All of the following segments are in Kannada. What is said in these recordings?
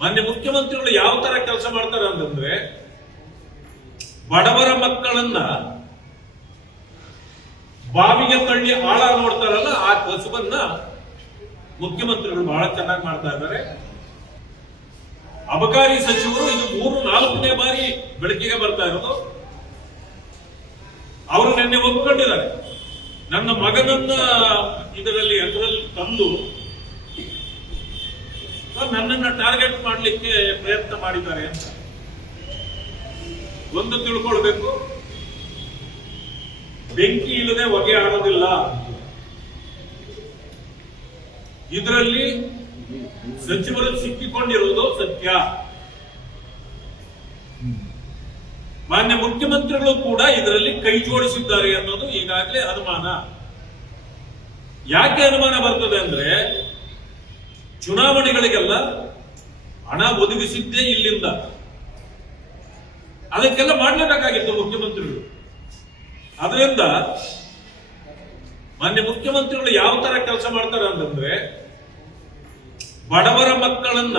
ಮಾನ್ಯ ಮುಖ್ಯಮಂತ್ರಿಗಳು ಯಾವ ತರ ಕೆಲಸ ಮಾಡ್ತಾರೆ ಅಂತಂದ್ರೆ, ಬಡವರ ಮಕ್ಕಳನ್ನ ಬಾವಿಗೆ ತಳ್ಳಿ ಆಳ ನೋಡ್ತಾರಲ್ಲ, ಆ ಕಸಬನ್ನ ಮುಖ್ಯಮಂತ್ರಿಗಳು ಬಹಳ ಚೆನ್ನಾಗಿ ಮಾಡ್ತಾ ಇದ್ದಾರೆ. ಅಬಕಾರಿ ಸಚಿವರು ಇದು 3-4ನೇ ಬಾರಿ ಬೆಳಕಿಗೆ ಬರ್ತಾ ಇರೋದು. ಅವರು ನಿನ್ನೆ ಒಪ್ಕೊಂಡಿದ್ದಾರೆ, ನನ್ನ ಮಗನನ್ನ ಇದರಲ್ಲಿ ತಂದು ನನ್ನನ್ನ ಟಾರ್ಗೆಟ್ ಮಾಡಲಿಕ್ಕೆ ಪ್ರಯತ್ನ ಮಾಡಿದ್ದಾರೆ ಅಂತ. ಒಂದು ತಿಳ್ಕೊಳ್ಬೇಕು, ಬೆಂಕಿ ಇಲ್ಲದೆ ಹೊಗೆ ಆಡೋದಿಲ್ಲ. ಇದರಲ್ಲಿ ಸಚಿವರು ಸಿಕ್ಕಿಕೊಂಡಿರುವುದು ಸತ್ಯ. ಮಾನ್ಯ ಮುಖ್ಯಮಂತ್ರಿಗಳು ಕೂಡ ಇದರಲ್ಲಿ ಕೈ ಜೋಡಿಸಿದ್ದಾರೆ ಅನ್ನೋದು ಈಗಾಗಲೇ ಅನುಮಾನ. ಯಾಕೆ ಅನುಮಾನ ಬರ್ತದೆ ಅಂದ್ರೆ, ಚುನಾವಣೆಗಳಿಗೆಲ್ಲ ಹಣ ಒದಗಿಸಿದ್ದೇ ಇಲ್ಲಿಂದ, ಅದಕ್ಕೆಲ್ಲ ಮಾಡಲೇಬೇಕಾಗಿತ್ತು ಮುಖ್ಯಮಂತ್ರಿಗಳು. ಅದರಿಂದ ಮಾನ್ಯ ಮುಖ್ಯಮಂತ್ರಿಗಳು ಯಾವ ತರ ಕೆಲಸ ಮಾಡ್ತಾರೆ ಅಂತಂದ್ರೆ, ಬಡವರ ಮಕ್ಕಳನ್ನ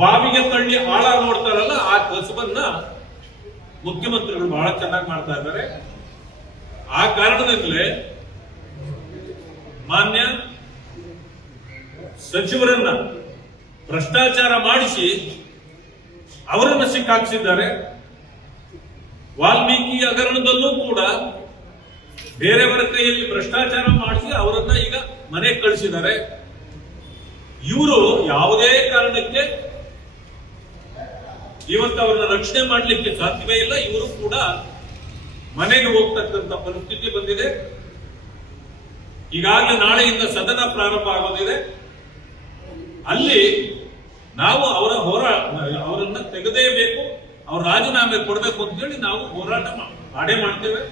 ಬಾವಿಗೆ ತಳ್ಳಿ ಆಳ ನೋಡ್ತಾರಲ್ಲ, ಆ ಕಸಬನ್ನ ಮುಖ್ಯಮಂತ್ರಿಗಳು ಬಹಳ ಚೆನ್ನಾಗಿ ಮಾಡ್ತಾ ಇದ್ದಾರೆ. ಆ ಕಾರಣದಿಂದಲೇ ಮಾನ್ಯ ಸಚಿವರನ್ನ ಭ್ರಷ್ಟಾಚಾರ ಮಾಡಿಸಿ ಅವರನ್ನ ಸಿಕ್ಕಾಕ್ಸಿದ್ದಾರೆ. ವಾಲ್ಮೀಕಿ ಹಗರಣದಲ್ಲೂ ಕೂಡ ಬೇರೆಯವರ ಕೈಯಲ್ಲಿ ಭ್ರಷ್ಟಾಚಾರ ಮಾಡಿಸಿ ಅವರನ್ನ ಈಗ ಮನೆಗೆ ಕಳಿಸಿದ್ದಾರೆ. ಇವರು ಯಾವುದೇ ಕಾರಣಕ್ಕೆ ಇವತ್ತು ಅವರನ್ನ ರಕ್ಷಣೆ ಮಾಡಲಿಕ್ಕೆ ಸಾಧ್ಯವೇ ಇಲ್ಲ. ಇವರು ಕೂಡ ಮನೆಗೆ ಹೋಗ್ತಕ್ಕಂಥ ಪರಿಸ್ಥಿತಿ ಬಂದಿದೆ. ಈಗಾಗಲೇ ನಾಳೆಯಿಂದ ಸದನ ಪ್ರಾರಂಭ ಆಗೋದಿದೆ. ಅಲ್ಲಿ ನಾವು ಅವರನ್ನ ತೆಗೆದೇಬೇಕು, ಅವ್ರ ರಾಜೀನಾಮೆ ಕೊಡಬೇಕು ಅಂತ ಹೇಳಿ ನಾವು ಹೋರಾಟ ಮಾಡೇ ಮಾಡ್ತೇವೆ.